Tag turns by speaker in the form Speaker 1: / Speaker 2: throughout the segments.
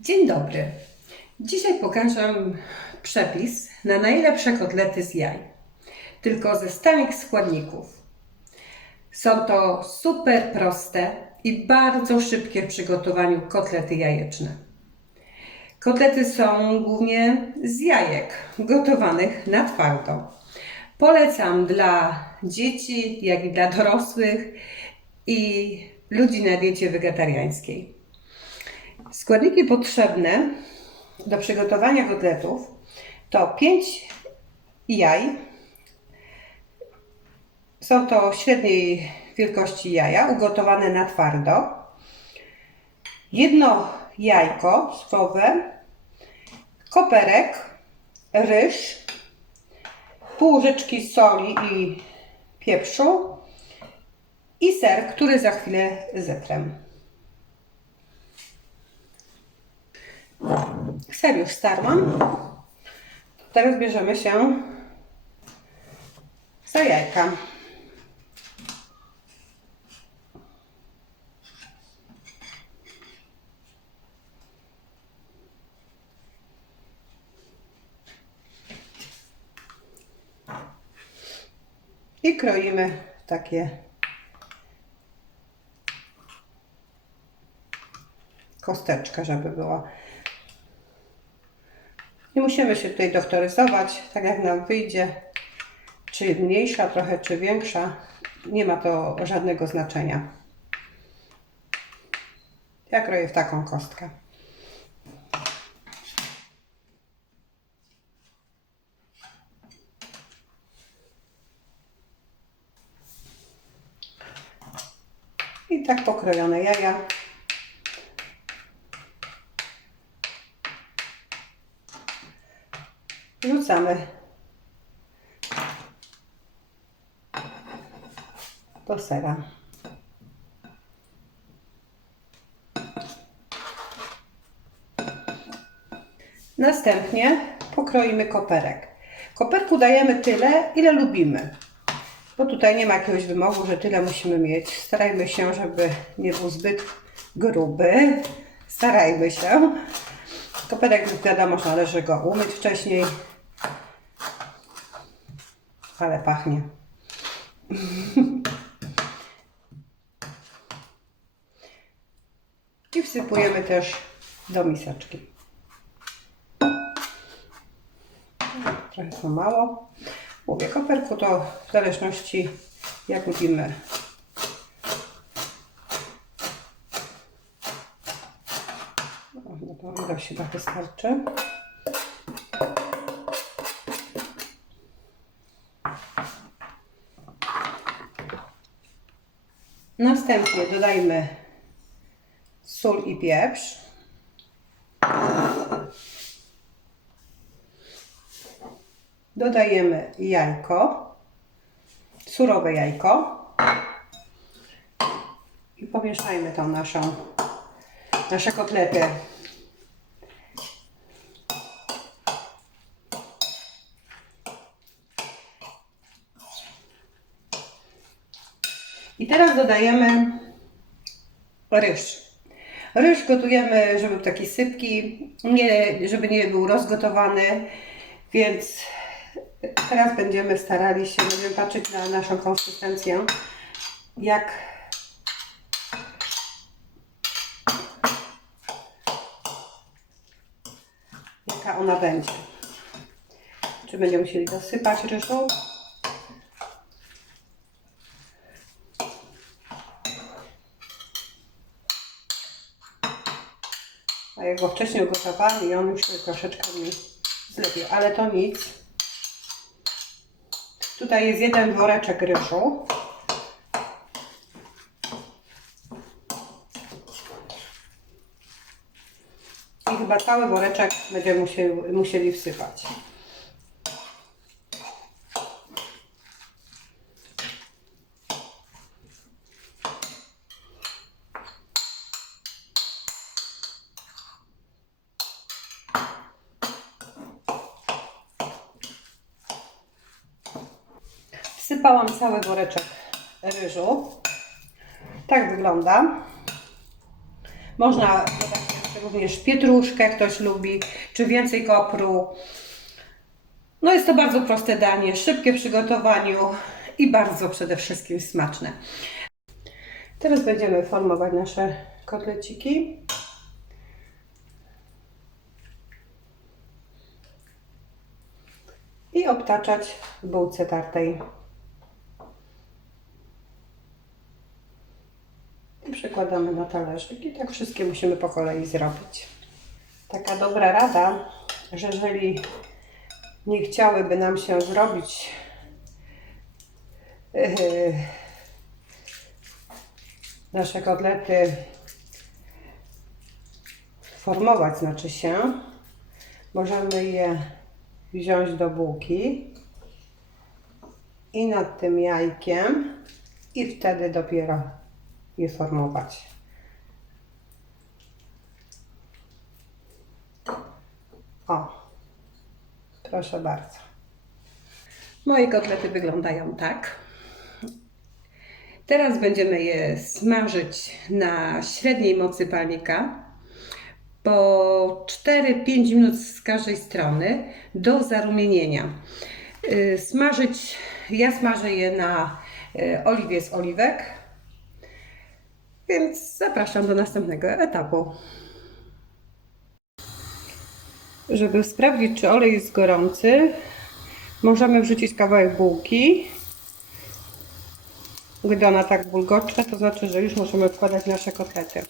Speaker 1: Dzień dobry. Dzisiaj pokażę przepis na najlepsze kotlety z jaj. Tylko ze stałych składników. Są to super proste i bardzo szybkie w przygotowaniu kotlety jajeczne. Kotlety są głównie z jajek, gotowanych na twardo. Polecam dla dzieci, jak i dla dorosłych i ludzi na diecie wegetariańskiej. Składniki potrzebne do przygotowania kotletów to 5 jaj. Są to średniej wielkości jaja, ugotowane na twardo. Jedno jajko surowe, koperek, ryż, pół łyżeczki soli i pieprzu i ser, który za chwilę zetrem. Ser już starłam. Teraz bierzemy się za jajka. I kroimy takie kosteczka, żeby była. Musimy się tutaj doktoryzować, tak jak nam wyjdzie, czy mniejsza trochę, czy większa, nie ma to żadnego znaczenia. Ja kroję w taką kostkę. I tak pokrojone jaja. Wrzucamy do sera. Następnie pokroimy koperek. Koperku dajemy tyle, ile lubimy. Bo tutaj nie ma jakiegoś wymogu, że tyle musimy mieć. Starajmy się, żeby nie był zbyt gruby. Starajmy się. Koperek wiadomo, należy go umyć wcześniej. Ale pachnie. I wsypujemy też do miseczki. Trochę to mało. Mówię, koperku to w zależności jak lubimy. No to chyba wystarczy. Następnie dodajmy sól i pieprz. Dodajemy jajko, surowe jajko i pomieszajmy tą naszą, nasze kotlety. I teraz dodajemy ryż. Ryż gotujemy, żeby był taki sypki, nie, żeby nie był rozgotowany, więc teraz będziemy starali się, będziemy patrzeć na naszą konsystencję, jak jaka ona będzie. Czy będziemy musieli dosypać ryżu? Go wcześniej ugotowałam i on już troszeczkę mi zlepił, ale to nic. Tutaj jest jeden woreczek ryżu. I chyba cały woreczek będziemy musieli, musieli wsypać. Wsypałam cały woreczek ryżu. Tak wygląda. Można również pietruszkę ktoś lubi, czy więcej kopru. No jest to bardzo proste danie, szybkie w przygotowaniu i bardzo przede wszystkim smaczne. Teraz będziemy formować nasze kotleciki. I obtaczać w bułce tartej. I przekładamy na talerzyk i tak wszystkie musimy po kolei zrobić. Taka dobra rada, że jeżeli nie chciałyby nam się zrobić yy, nasze kotlety formować, znaczy się, możemy je wziąć do bułki i nad tym jajkiem i wtedy dopiero je formować. O, proszę bardzo. Moje kotlety wyglądają tak. Teraz będziemy je smażyć na średniej mocy palnika po 4-5 minut z każdej strony do zarumienienia. Y, Smażyć, ja smażę je na y, oliwie z oliwek, więc zapraszam do następnego etapu. Żeby sprawdzić, czy olej jest gorący, możemy wrzucić kawałek bułki. Gdy ona tak bulgocze, to znaczy, że już możemy wkładać nasze kotlety.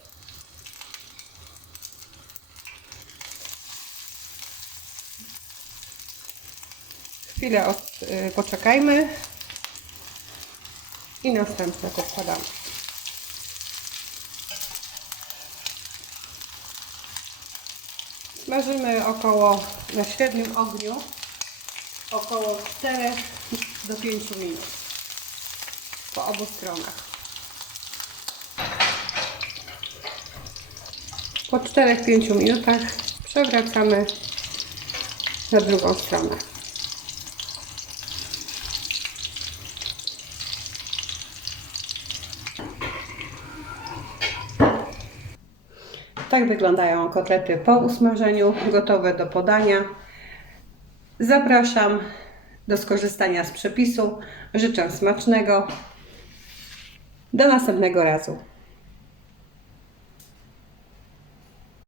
Speaker 1: Chwilę od, y, poczekajmy i następne podkładamy. Smażymy około na średnim ogniu około 4 do 5 minut po obu stronach. Po 4-5 minutach przewracamy na drugą stronę. Tak wyglądają kotlety po usmażeniu, gotowe do podania. Zapraszam do skorzystania z przepisu. Życzę smacznego. Do następnego razu.